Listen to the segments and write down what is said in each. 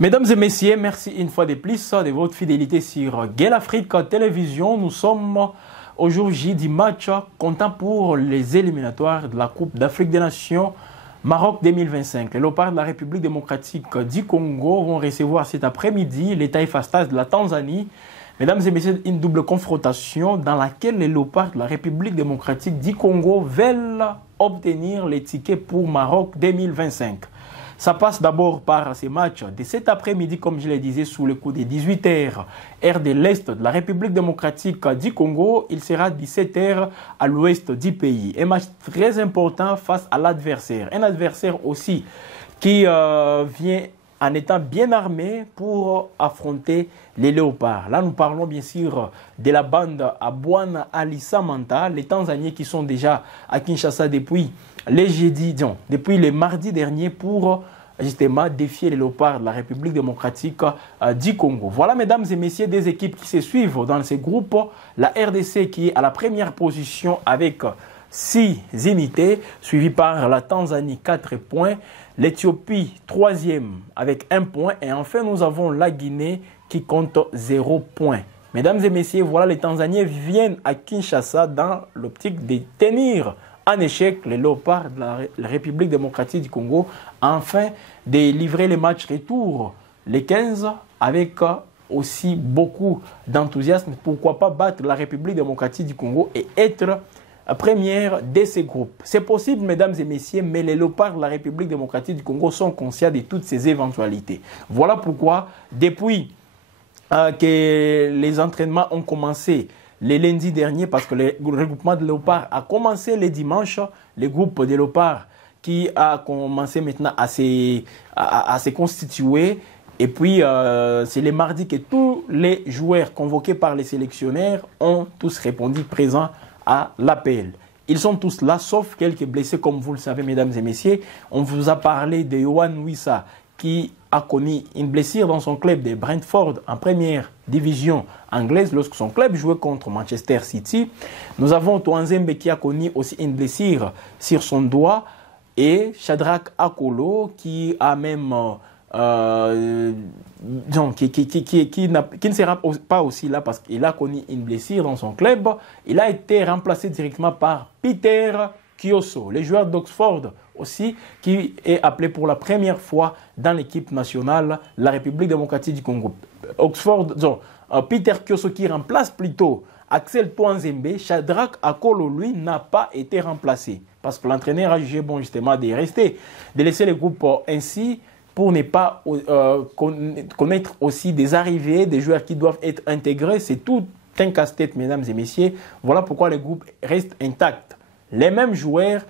Mesdames et messieurs, merci une fois de plus de votre fidélité sur Gale Afrique Télévision. Nous sommes au jour J du match comptant pour les éliminatoires de la Coupe d'Afrique des Nations Maroc 2025. Les Léopards de la République démocratique du Congo vont recevoir cet après-midi les Taifa Stars de la Tanzanie. Mesdames et messieurs, une double confrontation dans laquelle les Léopards de la République démocratique du Congo veulent obtenir les tickets pour Maroc 2025. Ça passe d'abord par ces matchs de cet après-midi, comme je le disais, sous le coup des 18h, heure de l'Est de la République démocratique du Congo. Il sera 17h à l'ouest du pays. Un match très important face à l'adversaire. Un adversaire aussi qui vient en étant bien armé pour affronter les Léopards. Là, nous parlons bien sûr de la bande à Bwana Alissa Manta, les Tanzaniens qui sont déjà à Kinshasa depuis les jeudis, depuis le mardi dernier pour justement défier les Léopards de la République démocratique du Congo. Voilà, mesdames et messieurs, des équipes qui se suivent dans ces groupes. La RDC qui est à la première position avec 6 unités, suivie par la Tanzanie 4 points, l'Éthiopie 3e avec 1 point et enfin nous avons la Guinée qui compte 0 point. Mesdames et messieurs, voilà, les Tanzaniens viennent à Kinshasa dans l'optique de tenir en échec les Léopards de la République démocratique du Congo, afin de livrer les matchs retour les 15 avec aussi beaucoup d'enthousiasme. Pourquoi pas battre la République démocratique du Congo et être première de ces groupes. C'est possible, mesdames et messieurs, mais les Léopards de la République démocratique du Congo sont conscients de toutes ces éventualités. Voilà pourquoi, depuis que les entraînements ont commencé les lundis derniers, parce que le regroupement de Léopards a commencé les dimanches, le groupe de Léopards qui a commencé maintenant à se constituer. Et puis, c'est les mardis que tous les joueurs convoqués par les sélectionnaires ont tous répondu présents à l'appel. Ils sont tous là, sauf quelques blessés, comme vous le savez, mesdames et messieurs. On vous a parlé de Yohan Wissa, qui a connu une blessure dans son club de Brentford en première division anglaise lorsque son club jouait contre Manchester City. Nous avons Touanzembe qui a connu aussi une blessure sur son doigt et Shadrack Akolo qui a même qui ne sera pas aussi là parce qu'il a connu une blessure dans son club. Il a été remplacé directement par Peter Kioso, le joueur d'Oxford aussi, qui est appelé pour la première fois dans l'équipe nationale de la République démocratique du Congo. Peter Kioso qui remplace plutôt Axel Touanzembe. Shadrack Akolo, lui, n'a pas été remplacé parce que l'entraîneur a jugé bon justement de rester, de laisser le groupe ainsi pour ne pas connaître aussi des arrivées, des joueurs qui doivent être intégrés. C'est tout un casse-tête, mesdames et messieurs. Voilà pourquoi le groupe reste intact. Les mêmes joueurs,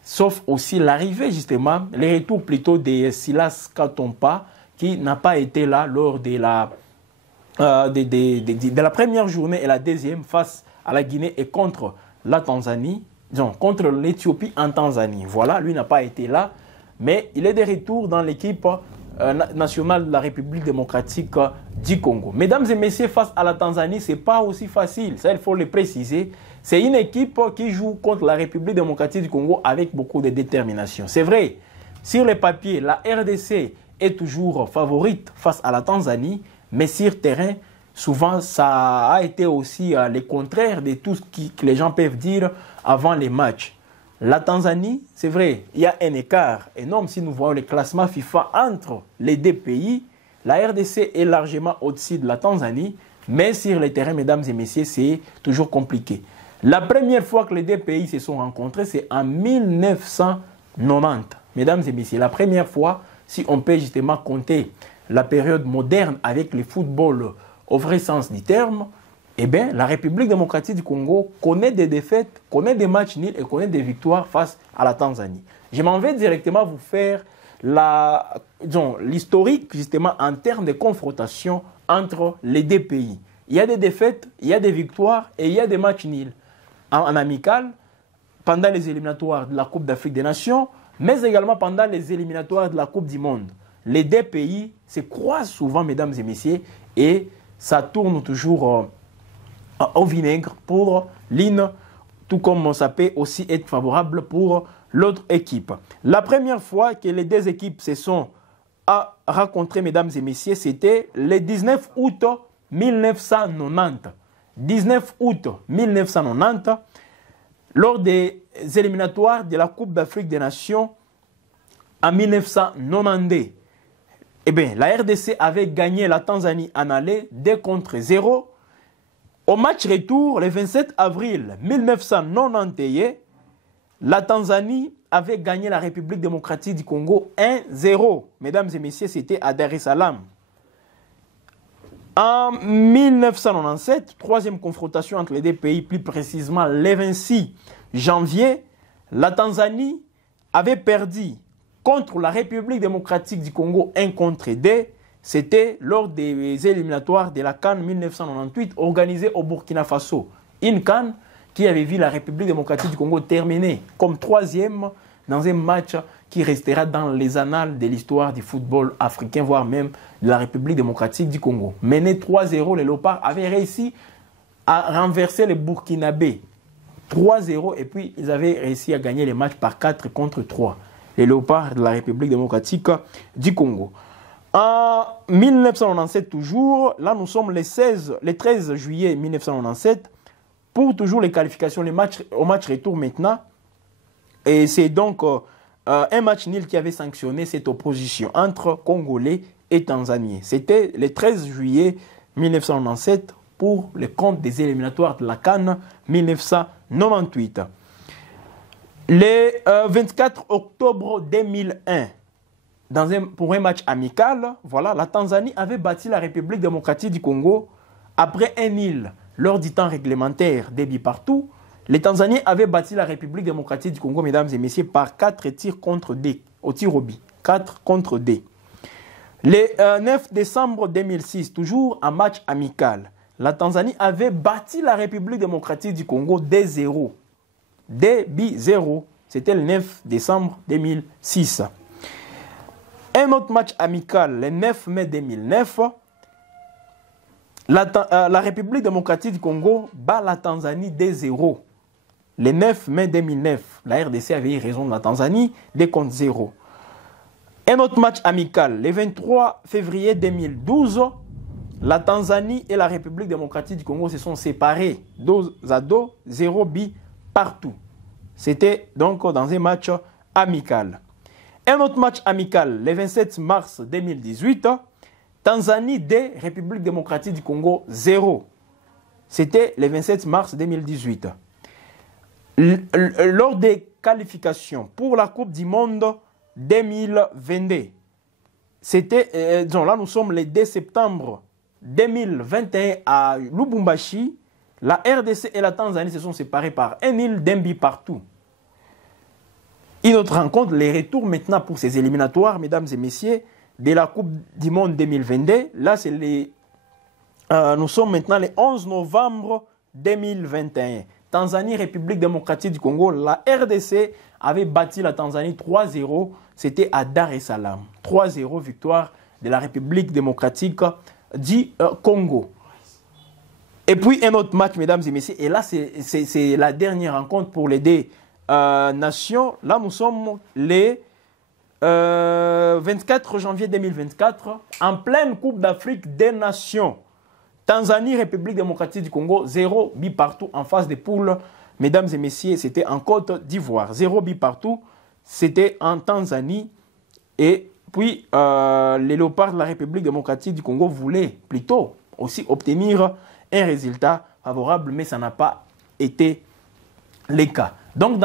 sauf aussi l'arrivée justement, les retours plutôt de Silas Katompa, qui n'a pas été là lors de la première journée et la deuxième face à la Guinée et contre la Tanzanie, contre l'Éthiopie en Tanzanie. Voilà, lui n'a pas été là, mais il est de retour dans l'équipe nationale de la République démocratique du Congo. Mesdames et messieurs, face à la Tanzanie, ce n'est pas aussi facile, ça il faut le préciser. C'est une équipe qui joue contre la République démocratique du Congo avec beaucoup de détermination. C'est vrai, sur les papiers, la RDC est toujours favorite face à la Tanzanie, mais sur terrain, souvent, ça a été aussi le contraire de tout ce que les gens peuvent dire avant les matchs. La Tanzanie, c'est vrai, il y a un écart énorme si nous voyons le classement FIFA entre les deux pays. La RDC est largement au-dessus de la Tanzanie, mais sur le terrain, mesdames et messieurs, c'est toujours compliqué. La première fois que les deux pays se sont rencontrés, c'est en 1990. Mesdames et messieurs, la première fois, si on peut justement compter la période moderne avec le football au vrai sens du terme, eh bien, la République démocratique du Congo connaît des défaites, connaît des matchs nuls et connaît des victoires face à la Tanzanie. Je m'en vais directement vous faire l'historique justement en termes de confrontation entre les deux pays. Il y a des défaites, il y a des victoires et il y a des matchs nuls. En amical, pendant les éliminatoires de la Coupe d'Afrique des Nations, mais également pendant les éliminatoires de la Coupe du Monde. Les deux pays se croisent souvent, mesdames et messieurs, et ça tourne toujours au vinaigre pour l'une, tout comme ça peut aussi être favorable pour l'autre équipe. La première fois que les deux équipes se sont a rencontré, mesdames et messieurs, c'était le 19 août 1990. 19 août 1990, lors des éliminatoires de la Coupe d'Afrique des Nations en 1992. Eh bien, la RDC avait gagné la Tanzanie en aller 2-0. Au match retour, le 27 avril 1991, la Tanzanie avait gagné la République démocratique du Congo 1-0. Mesdames et messieurs, c'était à Dar es Salaam. En 1997, troisième confrontation entre les deux pays, plus précisément le 26 janvier, la Tanzanie avait perdu contre la République démocratique du Congo 1-2. C'était lors des éliminatoires de la CAN 1998 organisée au Burkina Faso. Une CAN qui avait vu la République démocratique du Congo terminer comme troisième dans un match qui restera dans les annales de l'histoire du football africain, voire même de la République démocratique du Congo. Mené 3-0, les Léopards avaient réussi à renverser les Burkinabés 3-0 et puis ils avaient réussi à gagner les matchs par 4-3. Les Léopards de la République démocratique du Congo. En 1997 toujours, là nous sommes le 13 juillet 1997, pour toujours les qualifications, au match retour maintenant. Et c'est donc un match nul qui avait sanctionné cette opposition entre Congolais et Tanzaniens. C'était le 13 juillet 1997 pour le compte des éliminatoires de la CAN 1998. Le 24 octobre 2001, pour un match amical, voilà, la Tanzanie avait battu la République démocratique du Congo après un nul lors du temps réglementaire des buts partout. Les Tanzaniens avaient battu la République démocratique du Congo, mesdames et messieurs, par 4 tirs contre 2, au tir au but. 4-2. Le 9 décembre 2006, toujours un match amical, la Tanzanie avait battu la République démocratique du Congo 2-0. 2-0. C'était le 9 décembre 2006. Un autre match amical, le 9 mai 2009, la République démocratique du Congo bat la Tanzanie 2-0. Le 9 mai 2009, la RDC avait eu raison de la Tanzanie, 2-0. Un autre match amical, le 23 février 2012, la Tanzanie et la République démocratique du Congo se sont séparés 2-2, 0 but partout. C'était donc dans un match amical. Un autre match amical, le 27 mars 2018, Tanzanie 2, République démocratique du Congo 0. C'était le 27 mars 2018. Lors des qualifications pour la Coupe du Monde 2022, c'était, là nous sommes le 2 septembre 2021 à Lubumbashi, la RDC et la Tanzanie se sont séparés par un nul d'un but partout. Une autre rencontre, les retours maintenant pour ces éliminatoires, mesdames et messieurs, de la Coupe du Monde 2022. Là, c'est nous sommes maintenant le 11 novembre 2021. Tanzanie, République démocratique du Congo, la RDC avait battu la Tanzanie 3-0. C'était à Dar es Salaam. 3-0, victoire de la République démocratique du Congo. Et puis un autre match, mesdames et messieurs. Et là, c'est la dernière rencontre pour les deux nations. Là, nous sommes les 24 janvier 2024, en pleine Coupe d'Afrique des Nations. Tanzanie, République démocratique du Congo, 0 but partout en phase de poule. Mesdames et messieurs, c'était en Côte d'Ivoire. 0 but partout, c'était en Tanzanie. Et puis, les Léopards de la République démocratique du Congo voulaient plutôt aussi obtenir un résultat favorable, mais ça n'a pas été le cas. Donc,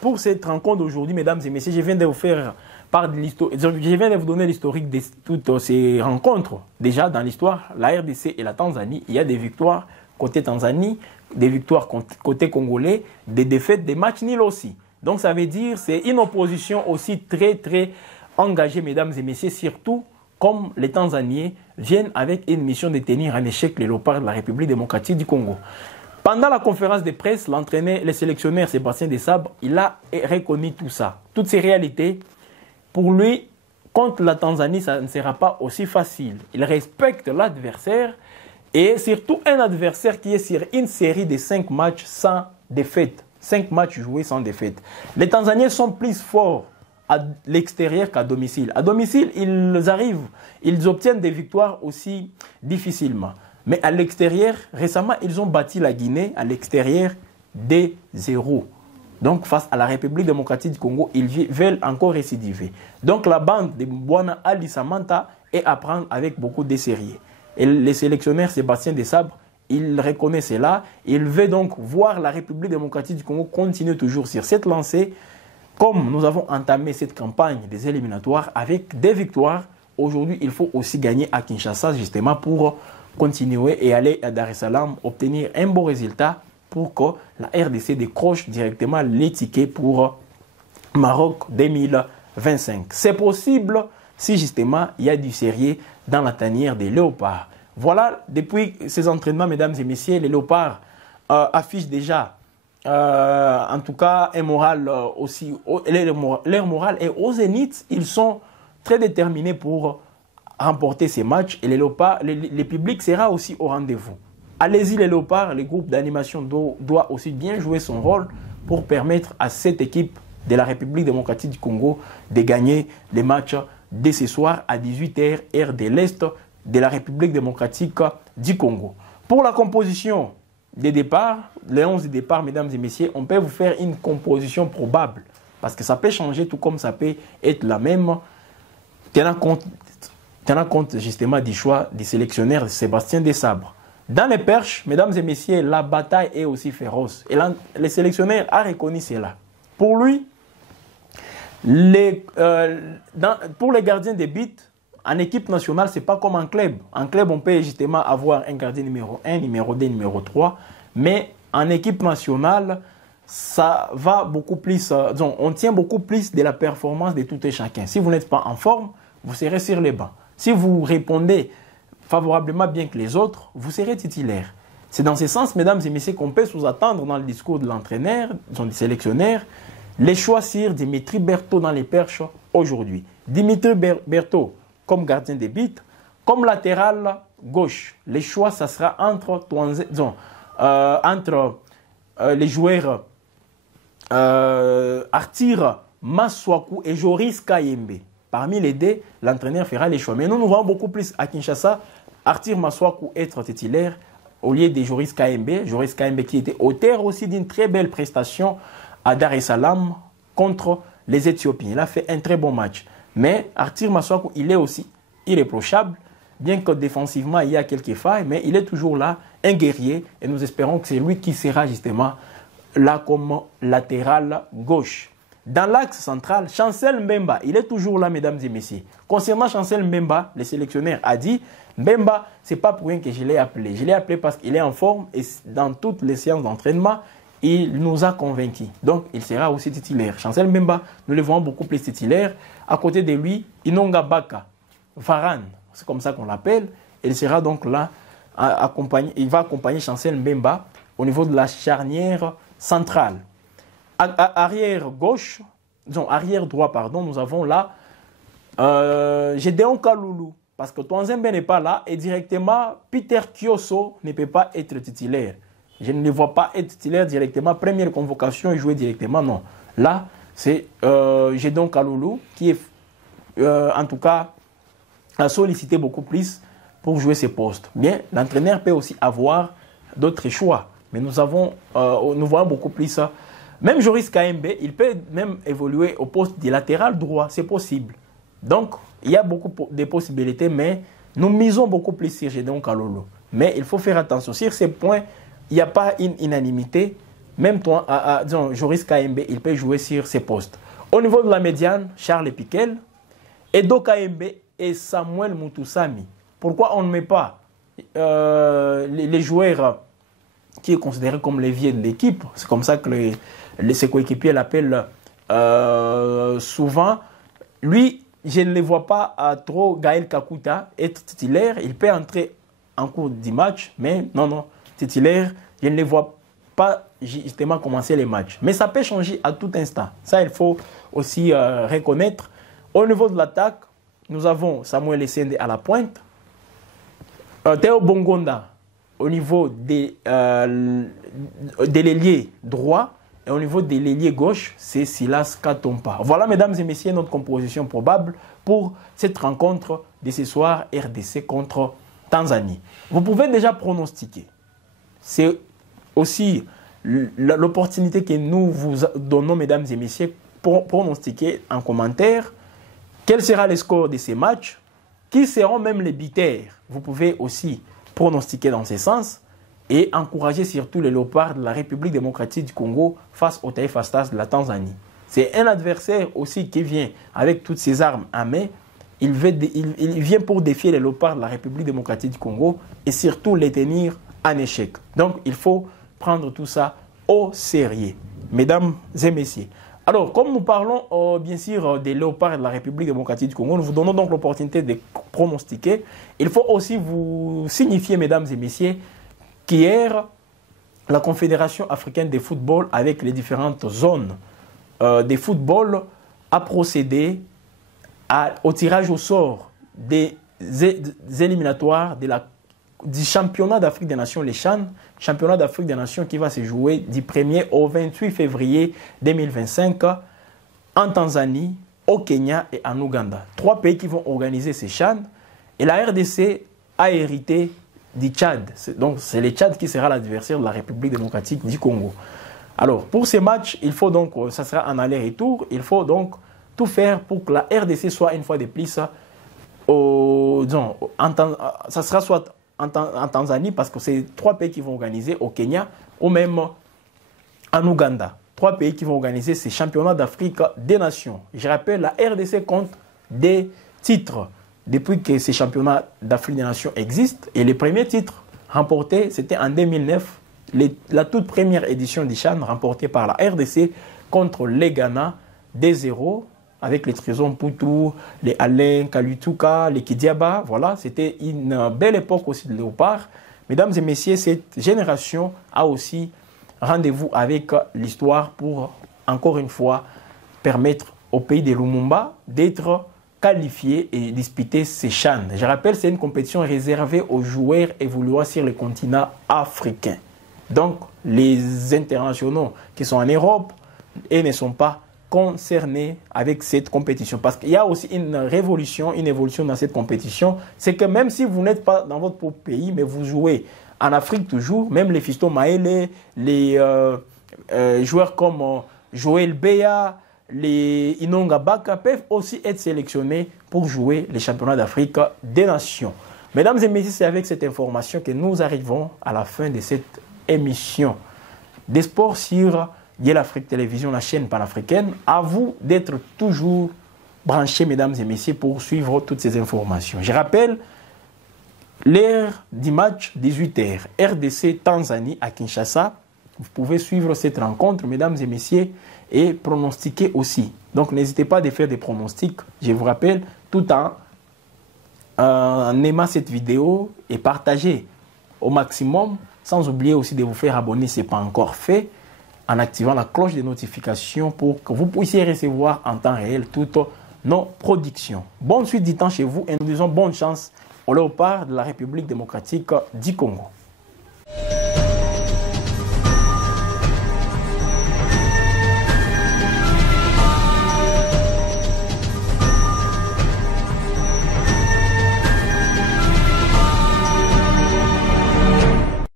pour cette rencontre d'aujourd'hui, mesdames et messieurs, je viens de vous faire je viens de vous donner l'historique de toutes ces rencontres. Déjà, dans l'histoire, la RDC et la Tanzanie, il y a des victoires côté Tanzanie, des victoires côté congolais, des défaites, des matchs nuls aussi. Donc, ça veut dire que c'est une opposition aussi très, très engagée, mesdames et messieurs, surtout comme les Tanzaniens viennent avec une mission de tenir en échec les Léopards de la République démocratique du Congo. Pendant la conférence de presse, l'entraîneur, le sélectionneur Sébastien Desabre, il a reconnu tout ça, toutes ces réalités. Pour lui, contre la Tanzanie, ça ne sera pas aussi facile. Il respecte l'adversaire et surtout un adversaire qui est sur une série de 5 matchs sans défaite. 5 matchs joués sans défaite. Les Tanzaniens sont plus forts à l'extérieur qu'à domicile. À domicile, ils obtiennent des victoires aussi difficilement. Mais à l'extérieur, récemment, ils ont battu la Guinée à l'extérieur des 0. Donc, face à la République démocratique du Congo, ils veulent encore récidiver. Donc, la bande de Bwana Ali Samanta est à prendre avec beaucoup de sérieux. Et le sélectionneur Sébastien Desabre, il reconnaît cela. Il veut donc voir la République démocratique du Congo continuer toujours sur cette lancée. Comme nous avons entamé cette campagne des éliminatoires avec des victoires, aujourd'hui, il faut aussi gagner à Kinshasa justement pour continuer et aller à Dar es Salaam, obtenir un bon résultat pour que la RDC décroche directement les tickets pour Maroc 2025. C'est possible si justement il y a du sérieux dans la tanière des léopards. Voilà, depuis ces entraînements, mesdames et messieurs, les léopards affichent déjà, en tout cas, un moral aussi, leur moral est au zénith. Ils sont très déterminés pour remporter ces matchs et les léopards, le public sera aussi au rendez-vous. Allez-y les léopards, le groupe d'animation doit aussi bien jouer son rôle pour permettre à cette équipe de la République démocratique du Congo de gagner les matchs dès ce soir à 18h, heure de l'Est de la République démocratique du Congo. Pour la composition des départs, les 11 départs, mesdames et messieurs, on peut vous faire une composition probable parce que ça peut changer tout comme ça peut être la même, tenant compte justement du choix du sélectionneur Sébastien Desabre. Dans les perches, mesdames et messieurs, la bataille est aussi féroce. Et le sélectionneur a reconnu cela. Pour lui, pour les gardiens de but, en équipe nationale, ce n'est pas comme en club. En club, on peut justement avoir un gardien numéro 1, numéro 2, numéro 3. Mais en équipe nationale, ça va beaucoup plus, on tient beaucoup plus de la performance de tout et chacun. Si vous n'êtes pas en forme, vous serez sur les bancs. Si vous répondez favorablement bien que les autres, vous serez titulaire. C'est dans ce sens, mesdames et messieurs, qu'on peut sous-attendre dans le discours de l'entraîneur, du sélectionneur, les choix sur Dimitri Berthaud dans les perches aujourd'hui. Dimitri Berthaud comme gardien de but, comme latéral gauche. Les choix, ça sera entre les joueurs Arthur Maswaku et Joris Kayembe. Parmi les deux, l'entraîneur fera les choix. Mais nous voyons beaucoup plus à Kinshasa Arthur Maswaku être titulaire au lieu de Joris Kayembe. Joris Kayembe qui était auteur aussi d'une très belle prestation à Dar es Salaam contre les Éthiopiens. Il a fait un très bon match. Mais Arthur Maswaku, il est aussi irréprochable, bien que défensivement, il y a quelques failles, mais il est toujours là, un guerrier, et nous espérons que c'est lui qui sera justement là comme latéral gauche. Dans l'axe central, Chancel Mbemba, il est toujours là, mesdames et messieurs. Concernant Chancel Mbemba, le sélectionneur a dit, Mbemba, ce n'est pas pour rien que je l'ai appelé. Je l'ai appelé parce qu'il est en forme et dans toutes les séances d'entraînement, il nous a convaincus. Donc, il sera aussi titulaire. Chancel Mbemba, nous le voyons beaucoup plus titulaire. À côté de lui, Inonga Baka, Varane, c'est comme ça qu'on l'appelle. Il sera donc là, il va accompagner Chancel Mbemba au niveau de la charnière centrale. Arrière gauche, arrière droit, pardon, nous avons là Gédéon Kaloulou. Parce que Twanzembe n'est pas là et directement, Peter Kioso ne peut pas être titulaire. Je ne le vois pas être titulaire directement. Première convocation et jouer directement, non. Là, c'est Gédéon Kaloulou qui est, en tout cas, a sollicité beaucoup plus pour jouer ses postes. Bien, l'entraîneur peut aussi avoir d'autres choix. Mais nous voyons beaucoup plus ça. Même Joris Kayembe, il peut même évoluer au poste de latéral droit. C'est possible. Donc, il y a beaucoup de possibilités, mais nous misons beaucoup plus sur Gédéon Kaloulou. Mais il faut faire attention. Sur ces points, il n'y a pas une unanimité. Même toi, Joris Kayembe, il peut jouer sur ses postes. Au niveau de la médiane, Charles Piquel, Edo Kayembe et Samuel Mutusami. Pourquoi on ne met pas les joueurs qui est considéré comme les vieux de l'équipe? C'est comme ça que ses coéquipiers l'appellent souvent. Lui, je ne le vois pas trop, Gaël Kakuta, être titulaire. Il peut entrer en cours du match, mais non, titulaire, je ne le vois pas justement commencer les matchs. Mais ça peut changer à tout instant. Ça, il faut aussi reconnaître. Au niveau de l'attaque, nous avons Samuel Essende à la pointe, Théo Bongonda au niveau de l'ailier droit Et au niveau de l'ailier gauche, c'est Silas Katompa. Voilà, mesdames et messieurs, notre composition probable pour cette rencontre de ce soir RDC contre Tanzanie. Vous pouvez déjà pronostiquer. C'est aussi l'opportunité que nous vous donnons, mesdames et messieurs, pour pronostiquer en commentaire quel sera le score de ces matchs, qui seront même les buteurs. Vous pouvez aussi pronostiquer dans ce sens et encourager surtout les Léopards de la République démocratique du Congo face au Taifa Stars de la Tanzanie. C'est un adversaire aussi qui vient avec toutes ses armes à main. Il vient pour défier les Léopards de la République démocratique du Congo et surtout les tenir en échec. Donc il faut prendre tout ça au sérieux, mesdames et messieurs. Alors, comme nous parlons bien sûr des Léopards de la République démocratique du Congo, nous vous donnons donc l'opportunité de pronostiquer. Il faut aussi vous signifier, mesdames et messieurs, qu'hier, la Confédération africaine de football, avec les différentes zones de football, a procédé au tirage au sort des éliminatoires du championnat d'Afrique des Nations, les CHAN, championnat d'Afrique des Nations qui va se jouer du 1er au 28 février 2025 en Tanzanie, au Kenya et en Ouganda. 3 pays qui vont organiser ces CHAN. Et la RDC a hérité du Tchad. Donc c'est le Tchad qui sera l'adversaire de la République démocratique du Congo. Alors pour ces matchs, il faut donc, ça sera en aller-retour, il faut donc tout faire pour que la RDC soit une fois de plus, ça sera soit en Tanzanie, parce que c'est 3 pays qui vont organiser, au Kenya ou même en Ouganda. 3 pays qui vont organiser ces championnats d'Afrique des Nations. Je rappelle, la RDC compte des titres depuis que ces championnats d'Afrique des Nations existent. Et les premiers titres remportés, c'était en 2009, la toute première édition du CHAN remportée par la RDC contre les Ghana 2-0. Avec les Trésors Poutou, les Alain Kalutuka, les Kidiaba. Voilà, c'était une belle époque aussi de Léopard. Mesdames et messieurs, cette génération a aussi rendez-vous avec l'histoire pour, encore une fois, permettre au pays de Lumumba d'être qualifié et disputer ces CHAN. Je rappelle, c'est une compétition réservée aux joueurs évoluant sur le continent africain. Donc, les internationaux qui sont en Europe et ne sont pas concernés avec cette compétition. Parce qu'il y a aussi une révolution, une évolution dans cette compétition. C'est que même si vous n'êtes pas dans votre propre pays, mais vous jouez en Afrique toujours, même les Fiston Maele, les joueurs comme Joël Béa, les Inonga Baka peuvent aussi être sélectionnés pour jouer les championnats d'Afrique des Nations. Mesdames et messieurs, c'est avec cette information que nous arrivons à la fin de cette émission des sports sur Yel Afrique Télévision, la chaîne panafricaine. À vous d'être toujours branchés, mesdames et messieurs, pour suivre toutes ces informations. Je rappelle l'heure du match, 18h, RDC Tanzanie à Kinshasa. Vous pouvez suivre cette rencontre, mesdames et messieurs, et pronostiquer aussi. Donc n'hésitez pas à faire des pronostics, je vous rappelle, tout en aimant cette vidéo et partager au maximum, sans oublier aussi de vous faire abonner si ce n'est pas encore fait, en activant la cloche de notification pour que vous puissiez recevoir en temps réel toutes nos productions. Bonne suite du temps chez vous et nous disons bonne chance aux Léopards de la République démocratique du Congo.